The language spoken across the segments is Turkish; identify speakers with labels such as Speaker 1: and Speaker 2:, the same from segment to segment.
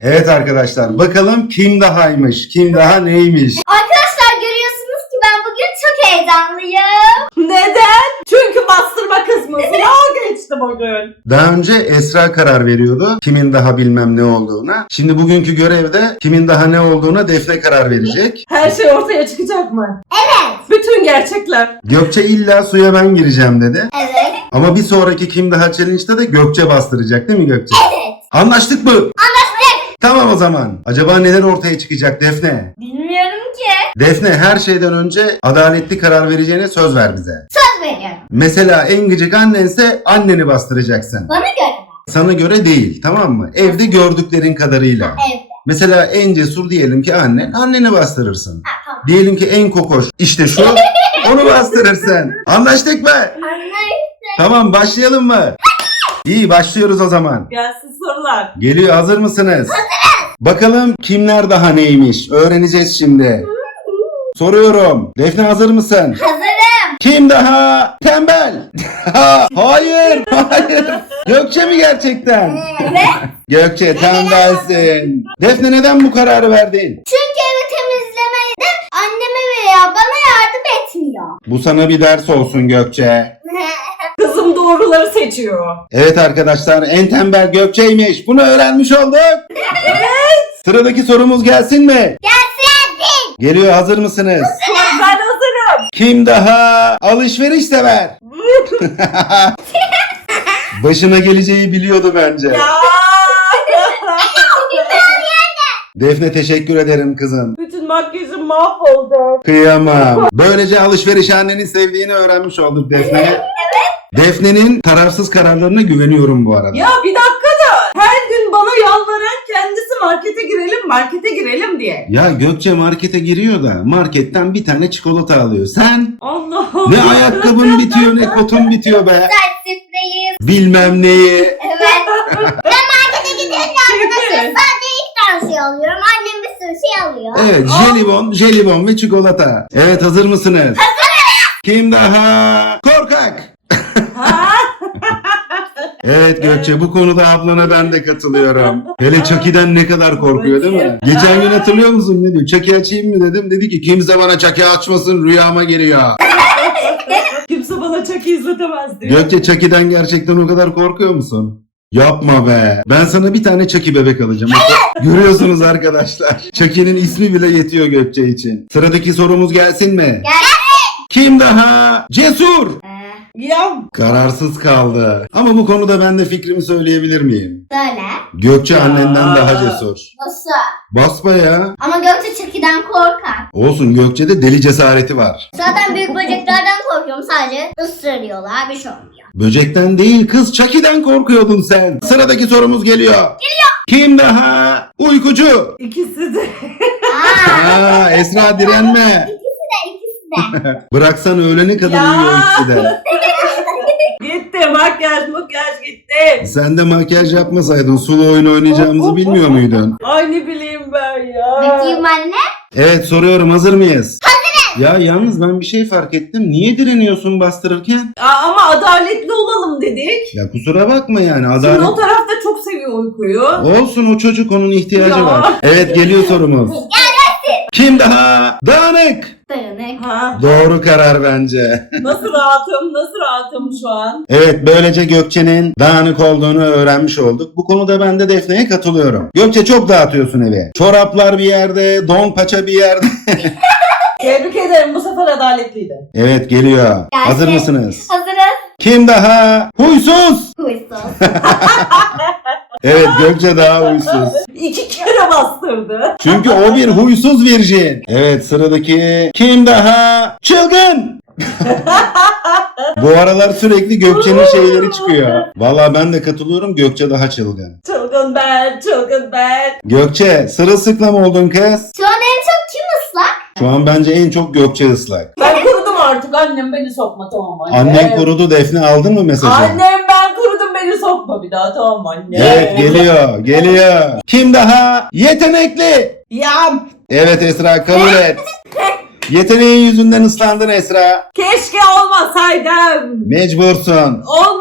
Speaker 1: Evet arkadaşlar, bakalım kim dahaymış, kim daha neymiş?
Speaker 2: Arkadaşlar görüyorsunuz ki ben bugün çok heyecanlıyım.
Speaker 3: Neden? Çünkü bastırma kısmı sınav geçti bugün.
Speaker 1: Daha önce Esra karar veriyordu kimin daha bilmem ne olduğuna. Şimdi bugünkü görevde kimin daha ne olduğuna Defne karar verecek.
Speaker 3: Her şey ortaya çıkacak mı?
Speaker 2: Evet.
Speaker 3: Bütün gerçekler.
Speaker 1: Gökçe illa suya ben gireceğim dedi.
Speaker 2: Evet.
Speaker 1: Ama bir sonraki kim daha challenge'da da Gökçe bastıracak değil mi Gökçe?
Speaker 2: Evet.
Speaker 1: Anlaştık mı? Anlaştık. Tamam o zaman. Acaba neler ortaya çıkacak Defne?
Speaker 2: Bilmiyorum ki.
Speaker 1: Defne her şeyden önce adaletli karar vereceğine söz ver bize.
Speaker 2: Söz veriyorum.
Speaker 1: Mesela en gıcık annense anneni bastıracaksın.
Speaker 2: Bana göre mi?
Speaker 1: Sana göre değil, tamam mı? Evde gördüklerin kadarıyla.
Speaker 2: Evet.
Speaker 1: Mesela en cesur diyelim ki annen, anneni bastırırsın.
Speaker 2: Ha, tamam.
Speaker 1: Diyelim ki en kokoş işte şu, onu bastırırsın. Anlaştık mı?
Speaker 2: Anlayıştık.
Speaker 1: Tamam, başlayalım mı? İyi, başlıyoruz o zaman.
Speaker 3: Gelsin sorular.
Speaker 1: Geliyor, hazır mısınız? Hazırız. Bakalım kimler daha neymiş? Öğreneceğiz şimdi. Soruyorum. Defne hazır mısın?
Speaker 2: Hazırım.
Speaker 1: Kim daha tembel? Hayır, hayır. Gökçe mi gerçekten?
Speaker 2: Evet.
Speaker 1: Gökçe tembelsin. Defne neden bu kararı verdin?
Speaker 2: Çünkü evi temizlemede anneme veya bana yardım etmiyor.
Speaker 1: Bu sana bir ders olsun Gökçe.
Speaker 3: Kızım doğruları seçiyor.
Speaker 1: Evet arkadaşlar, en tembel Gökçe'ymiş. Bunu öğrenmiş olduk. Evet. Sıradaki sorumuz gelsin mi?
Speaker 2: Gelsin.
Speaker 1: Geliyor, hazır mısınız?
Speaker 3: Ben hazırım.
Speaker 1: Kim daha alışveriş sever? Başına geleceği biliyordu bence.
Speaker 3: Ya.
Speaker 1: Defne teşekkür ederim kızım.
Speaker 3: Bütün makyajım mahvoldu.
Speaker 1: Kıyamam. Böylece alışveriş annenin sevdiğini öğrenmiş olduk Defne'ye. Evet. Defne'nin tarafsız kararlarına güveniyorum bu arada.
Speaker 3: Ya bir dakika da her gün bana yalvaran kendisi markete girelim diye.
Speaker 1: Ya Gökçe markete giriyor da marketten bir tane çikolata alıyor. Sen
Speaker 3: Allah
Speaker 1: ne ayakkabın bitiyor ne kotun bitiyor be.
Speaker 2: Saç spreyi.
Speaker 1: Bilmem neyi.
Speaker 2: Evet. Ben markete gidiyorum arkadaşlar. Sadece ilk tane şey alıyorum. Annem bir sürü şey alıyor.
Speaker 1: Evet, jelibon ve çikolata. Evet, hazır mısınız? Hazırım. Kim daha korkak?
Speaker 3: Ha?
Speaker 1: Evet Gökçe, bu konuda ablana ben de katılıyorum. Hele Chucky'den ne kadar korkuyor değil mi? Geçen gün hatırlıyor musun ne diyor? Chucky açayım mı dedim. Dedi ki kimse bana Chucky açmasın, rüyama geliyor.
Speaker 3: Kimse bana çok izletemez diyor.
Speaker 1: Gökçe, Chucky'den gerçekten o kadar korkuyor musun? Yapma be. Ben sana bir tane Chucky bebek alacağım. Görüyorsunuz arkadaşlar. Chucky'nin ismi bile yetiyor Gökçe için. Sıradaki sorumuz gelsin mi?
Speaker 2: Gelsin.
Speaker 1: Kim daha cesur?
Speaker 3: Ya
Speaker 1: Kararsız kaldı. Ama bu konuda ben de fikrimi söyleyebilir miyim?
Speaker 2: Söyle.
Speaker 1: Gökçe
Speaker 3: Ya.
Speaker 1: annenden daha cesur.
Speaker 2: Nasıl?
Speaker 1: Basma ya.
Speaker 2: Ama Gökçe Chucky'den korkar.
Speaker 1: Olsun, Gökçe'de deli cesareti var.
Speaker 2: Zaten büyük böceklerden korkuyorum. Sadece ısırıyorlar. Bir şey olmuyor.
Speaker 1: Böcekten değil kız, Chucky'den korkuyordun sen. Sıradaki sorumuz geliyor. Kim daha uykucu?
Speaker 3: ikisi de.
Speaker 1: Aa, Esra direnme.
Speaker 2: İkisi de.
Speaker 1: Bıraksan öğlene kadar
Speaker 3: Ya.
Speaker 1: uyuyor ikisi de.
Speaker 3: Gitti makyaj gitti.
Speaker 1: Sen de makyaj yapmasaydın sulu oyun oynayacağımızı bilmiyor muydun?
Speaker 3: Ay ne bileyim ben ya.
Speaker 2: Bakayım anne.
Speaker 1: Evet, soruyorum, hazır mıyız? Hazırız. Ya yalnız ben bir şey fark ettim. Niye direniyorsun bastırırken?
Speaker 3: Ama adaletli olalım dedik.
Speaker 1: Ya kusura bakma yani,
Speaker 3: Şimdi
Speaker 1: adalet...
Speaker 3: o taraf da çok seviyor uykuyu.
Speaker 1: Olsun, o çocuk, onun ihtiyacı
Speaker 3: Ya.
Speaker 1: var. Evet, geliyor sorumuz. Kim daha dağınık?
Speaker 2: Dayanık.
Speaker 3: Ha,
Speaker 1: Doğru karar bence.
Speaker 3: nasıl rahatım şu an.
Speaker 1: Evet, böylece Gökçe'nin dağınık olduğunu öğrenmiş olduk. Bu konuda ben de Defne'ye katılıyorum. Gökçe, çok dağıtıyorsun evi. Çoraplar bir yerde, don paça bir yerde.
Speaker 3: Tebrik ederim, bu sefer adaletliydi.
Speaker 1: Evet, geliyor.
Speaker 2: Gelsin.
Speaker 1: Hazır mısınız?
Speaker 2: Hazırız.
Speaker 1: Kim daha huysuz?
Speaker 2: Huysuz.
Speaker 1: Evet, Gökçe daha huysuz.
Speaker 3: 2 kere bastırdı.
Speaker 1: Çünkü o bir huysuz virjin. Evet, sıradaki kim daha çılgın? Bu aralar sürekli Gökçe'nin şeyleri çıkıyor. Vallahi ben de katılıyorum, Gökçe daha çılgın.
Speaker 3: Çılgın ben.
Speaker 1: Gökçe, sırılsıklam oldun kız.
Speaker 2: Şu an en çok kim ıslak?
Speaker 1: Şu an bence en çok Gökçe ıslak.
Speaker 3: Ben kurudum artık, annem beni sokma, tamam anne.
Speaker 1: Annen kurudu, Defne, aldın mı mesajı?
Speaker 3: Annem ben kurudum, beni sokma bir daha, tamam anne.
Speaker 1: Evet, geliyor. Kim daha yetenekli?
Speaker 3: Ya
Speaker 1: Evet Esra, kabul et. Yeteneğin yüzünden ıslandın Esra.
Speaker 3: keşke olmasaydım.
Speaker 1: Mecbursun.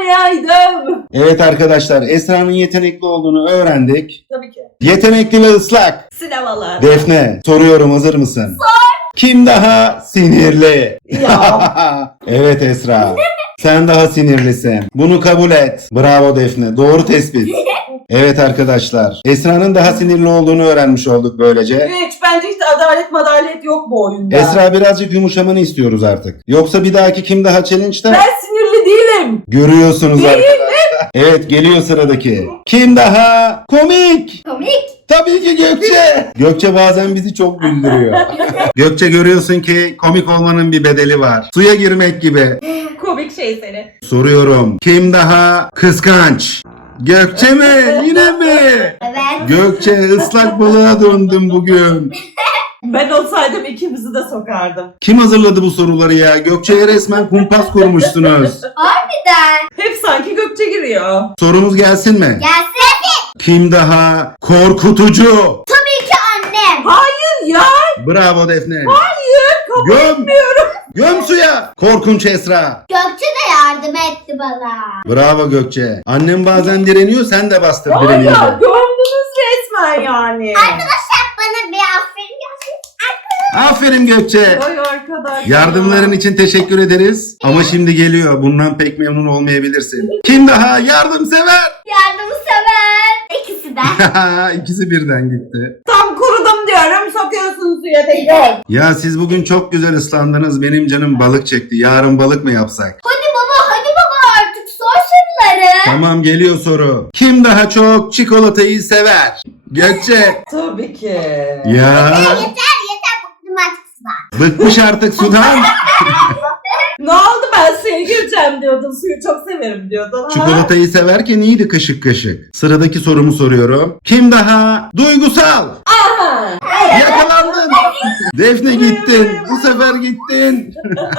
Speaker 3: olmayaydım.
Speaker 1: Evet arkadaşlar, Esra'nın yetenekli olduğunu öğrendik.
Speaker 3: Tabii ki.
Speaker 1: Yetenekli ve ıslak.
Speaker 3: Sinemalar.
Speaker 1: Defne, soruyorum, hazır mısın? Kim daha sinirli?
Speaker 3: Ya.
Speaker 1: Evet Esra. Sen daha sinirlisin. Bunu kabul et. Bravo Defne. Doğru tespit. Evet arkadaşlar. Esra'nın daha sinirli olduğunu öğrenmiş olduk böylece.
Speaker 3: Hiç bence hiç adalet yok bu oyunda.
Speaker 1: Esra, birazcık yumuşamanı istiyoruz artık. Yoksa bir dahaki Kim Daha Challenge'da
Speaker 3: Ben sinirli değilim.
Speaker 1: görüyorsunuz arkadaşlar. Evet, geliyor sıradaki. Kim daha komik?
Speaker 2: Komik.
Speaker 1: Tabii ki Gökçe. Gökçe bazen bizi çok güldürüyor. Gökçe, görüyorsun ki komik olmanın bir bedeli var. Suya girmek gibi.
Speaker 3: Komik şey seni.
Speaker 1: Soruyorum. Kim daha kıskanç? Gökçe mi? Yine mi?
Speaker 2: Evet.
Speaker 1: Gökçe, ıslak balığa döndüm bugün.
Speaker 3: Ben olsaydım ikimizi de sokardım.
Speaker 1: Kim hazırladı bu soruları ya? Gökçe'ye resmen kumpas kurmuşsunuz.
Speaker 2: Harbiden.
Speaker 3: Hep sanki Gökçe giriyor.
Speaker 1: Sorumuz gelsin mi?
Speaker 2: Gelsin.
Speaker 1: Kim daha korkutucu?
Speaker 2: Tabii ki annem.
Speaker 3: Hayır ya.
Speaker 1: Bravo Defne.
Speaker 3: Hayır. Kabul
Speaker 1: Göm.
Speaker 3: etmiyorum.
Speaker 1: Göm suya. Korkunç Esra.
Speaker 2: Gökçe de yardım etti bana.
Speaker 1: Bravo Gökçe. Annem bazen direniyor, sen de bastır
Speaker 3: Hayır.
Speaker 1: direnince.
Speaker 3: Gömdünüz resmen yani.
Speaker 2: Arkadaşlar bana bir aferin yazın.
Speaker 1: Aferin Gökçe.
Speaker 3: Vay arkadaş.
Speaker 1: Yardımların için teşekkür ederiz. Ama şimdi geliyor. Bundan pek memnun olmayabilirsin. Kim daha yardımsever?
Speaker 2: Yardımı sever. İkisi de.
Speaker 1: İkisi birden gitti.
Speaker 3: Tam kurudum diyorum. Sokuyorsun suya tekrar.
Speaker 1: Ya siz bugün çok güzel ıslandınız. Benim canım balık çekti. Yarın balık mı yapsak?
Speaker 2: Hadi baba artık sor soruları.
Speaker 1: Tamam, geliyor soru. Kim daha çok çikolatayı sever? Gökçe.
Speaker 3: Tabii ki.
Speaker 1: Ya
Speaker 2: Yeter bıktım artık sudan.
Speaker 1: bıkmış artık sudan.
Speaker 3: Ne oldu, ben suya gireceğim diyordun. Suyu çok severim diyordun. Ha?
Speaker 1: Çikolatayı severken iyiydi kaşık kaşık. Sıradaki sorumu soruyorum. Kim daha duygusal?
Speaker 3: Aha.
Speaker 1: Yakalandın. Defne, gittin. Bu sefer gittin.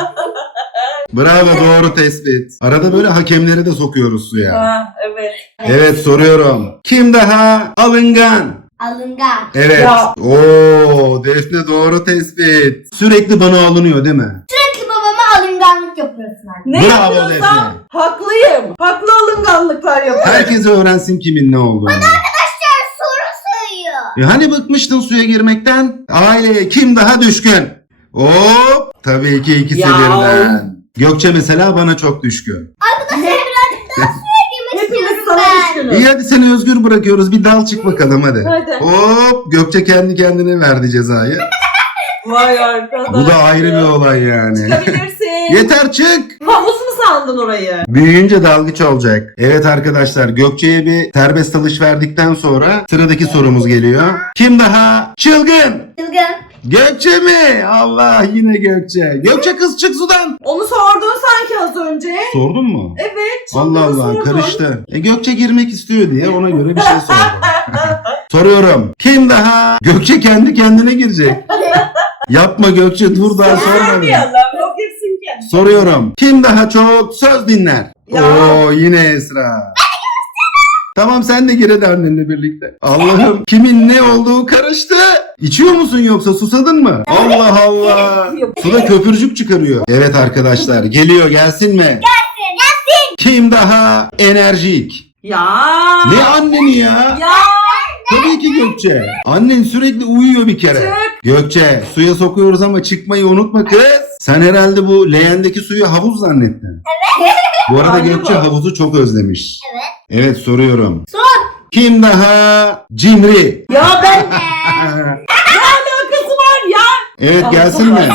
Speaker 1: Bravo, doğru tespit. Arada böyle hakemleri de sokuyoruz suya.
Speaker 3: Ha, evet.
Speaker 1: Evet, soruyorum. Kim daha alıngan?
Speaker 2: Alıngan.
Speaker 1: Evet.
Speaker 3: Ya.
Speaker 1: Oo, Defne, doğru tespit. Sürekli bana alınıyor değil mi?
Speaker 2: Sürekli babama alınganlık yapıyorsun anne.
Speaker 3: Ne
Speaker 1: Bravo
Speaker 3: yapıyorsam
Speaker 1: Defne.
Speaker 3: haklıyım. Haklı alınganlıklar yapıyorum.
Speaker 1: Herkes öğrensin kimin ne olduğunu.
Speaker 2: Arkadaşlar soru sayıyor.
Speaker 1: Hani bıkmıştın suya girmekten? Aileye kim daha düşkün? Hop! Tabii ki ikisi
Speaker 3: Ya.
Speaker 1: birden. Gökçe mesela bana çok düşkün.
Speaker 2: Arkadaşlar birazcık daha suya girmek
Speaker 3: Hepimiz
Speaker 2: istiyorum
Speaker 3: sana
Speaker 2: ben.
Speaker 3: düşkünüz.
Speaker 1: İyi, hadi seni özgür bırakıyoruz. Bir dal çık bakalım hadi.
Speaker 3: Hadi.
Speaker 1: Hop! Gökçe kendi kendine verdi cezayı.
Speaker 3: Vay arkadaş.
Speaker 1: Bu da ayrı bir olay yani.
Speaker 3: Çıkabilirsin.
Speaker 1: Yeter, çık!
Speaker 3: Havuz mu sandın orayı?
Speaker 1: Büyüyünce dalgıç olacak. Evet arkadaşlar, Gökçe'ye bir serbest dalış verdikten sonra sıradaki sorumuz geliyor. Kim daha çılgın?
Speaker 2: Çılgın.
Speaker 1: Gökçe mi? Allah, yine Gökçe. Gökçe kız, çık sudan.
Speaker 3: Onu sordun sanki az önce.
Speaker 1: Sordun mu?
Speaker 3: Evet.
Speaker 1: Allah
Speaker 3: çılgını
Speaker 1: Allah,
Speaker 3: sordun.
Speaker 1: karıştı. Gökçe girmek istiyor diye ona göre bir şey sordum. Soruyorum. Kim daha? Gökçe kendi kendine girecek. Yapma Gökçe, dur, daha
Speaker 3: Bir
Speaker 1: sormadım.
Speaker 3: yandan yok girsin ki.
Speaker 1: Soruyorum. Kim daha çok söz dinler?
Speaker 3: Ya.
Speaker 1: Oo, yine Esra. Tamam, sen de gir hadi annenle birlikte. Allah'ım, kimin ne olduğu karıştı. İçiyor musun yoksa, susadın mı? Allah Allah. Suda köpürcük çıkarıyor. Evet arkadaşlar, geliyor, gelsin mi?
Speaker 2: Gelsin.
Speaker 1: Kim daha enerjik?
Speaker 3: Ya.
Speaker 1: Ne anneni ya?
Speaker 3: Ya.
Speaker 1: Tabii ki Gökçe. Annen sürekli uyuyor bir kere.
Speaker 3: Çık.
Speaker 1: Gökçe, suya sokuyoruz ama çıkmayı unutma kız. Sen herhalde bu leğendeki suyu havuz zannettin. Bu arada
Speaker 3: Galiba.
Speaker 1: Gökçe havuzu çok özlemiş.
Speaker 2: Evet.
Speaker 1: Evet, soruyorum.
Speaker 2: Sor.
Speaker 1: Kim daha cimri?
Speaker 3: Ya ben
Speaker 2: Anne.
Speaker 3: ne alakası var ya?
Speaker 1: Evet, gelsin mi?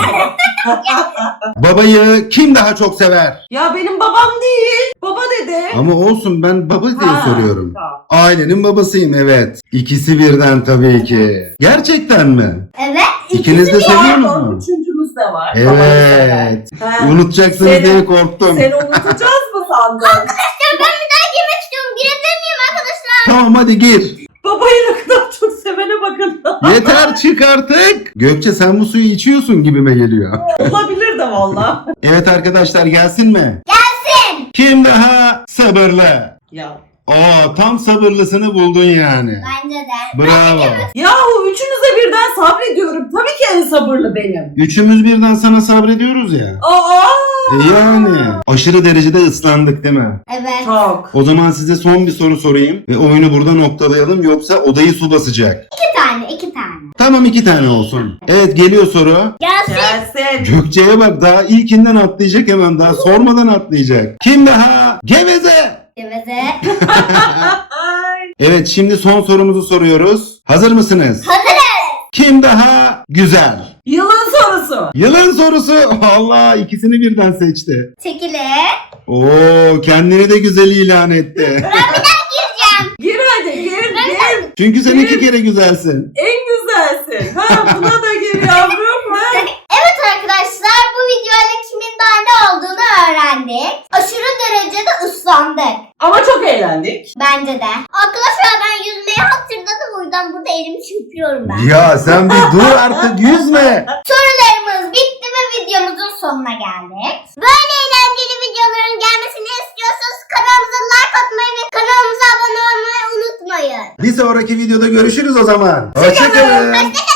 Speaker 1: Babayı kim daha çok sever?
Speaker 3: Ya benim babam değil. Baba dedi.
Speaker 1: Ama olsun, ben baba diye
Speaker 3: Ha,
Speaker 1: soruyorum.
Speaker 3: tamam.
Speaker 1: Ailenin babasıyım, evet. İkisi birden tabii ki. Gerçekten mi?
Speaker 2: Evet.
Speaker 1: İkiniz de seviyor musunuz?
Speaker 3: Üçüncümüz de var. Babayı sever.
Speaker 1: Evet.
Speaker 3: Ha.
Speaker 1: Unutacaksınız
Speaker 3: Seni-
Speaker 1: diye korktum.
Speaker 3: Seni unutacağız mı sandın?
Speaker 2: Arkadaşlar ben bir daha girmek istiyorum. Girebilir miyim arkadaşlar?
Speaker 1: Tamam, hadi gir.
Speaker 3: Babayı ne kadar çok sevene bakın.
Speaker 1: Yeter, çık artık. Gökçe, sen bu suyu içiyorsun gibime geliyor.
Speaker 3: Olabilir de valla.
Speaker 1: Evet arkadaşlar, gelsin mi?
Speaker 2: Gelsin.
Speaker 1: Kim daha sabırlı?
Speaker 3: Ya.
Speaker 1: Aa, tam sabırlısını buldun yani.
Speaker 2: Bence de.
Speaker 1: Bravo.
Speaker 3: Yahu üçünüze birden sabrediyorum. Tabii ki en sabırlı benim.
Speaker 1: Üçümüz birden sana sabrediyoruz ya.
Speaker 3: Aa!
Speaker 1: Yani aşırı derecede ıslandık değil mi?
Speaker 2: Evet.
Speaker 3: Çok.
Speaker 1: O zaman size son bir soru sorayım ve oyunu burada noktalayalım, yoksa odayı su basacak.
Speaker 2: 2 tane.
Speaker 1: Tamam, 2 tane olsun. Evet, geliyor soru.
Speaker 2: Gelsin.
Speaker 3: Gelsin.
Speaker 1: Gökçe'ye bak, daha ilkinden atlayacak, hemen daha sormadan atlayacak. Kim daha geveze?
Speaker 2: Geveze.
Speaker 3: Ay.
Speaker 1: Evet, şimdi son sorumuzu soruyoruz. Hazır mısınız?
Speaker 2: Hazırız.
Speaker 1: Kim daha güzel?
Speaker 3: Yılın sorusu.
Speaker 1: Yılın sorusu. Allah, ikisini birden seçti.
Speaker 2: Çekili.
Speaker 1: Oo, kendini de güzel ilan etti.
Speaker 3: Gir hadi gir gir.
Speaker 1: Çünkü sen 2 kere güzelsin.
Speaker 3: En güzelsin. Ha buna da gir yavrum. Ha.
Speaker 2: Evet arkadaşlar, bu videoyla kimin daha ne olduğunu öğrendik. Aşırı derecede ıslandık.
Speaker 3: Ama çok eğlendik.
Speaker 2: Bence de. Arkadaşlar ben yüzmeyi hatırladım, o yüzden burada elimi çırpıyorum ben.
Speaker 1: Ya sen bir dur artık, yüzme.
Speaker 2: Sorularımız bitti ve videomuzun sonuna geldik. Böyle eğlenceli videoların gelmesini istiyorsanız kanalımıza like atmayı ve kanalımıza abone olmayı unutmayın.
Speaker 1: Bir sonraki videoda görüşürüz o zaman. Hoşçakalın.
Speaker 2: Hoşçakalın.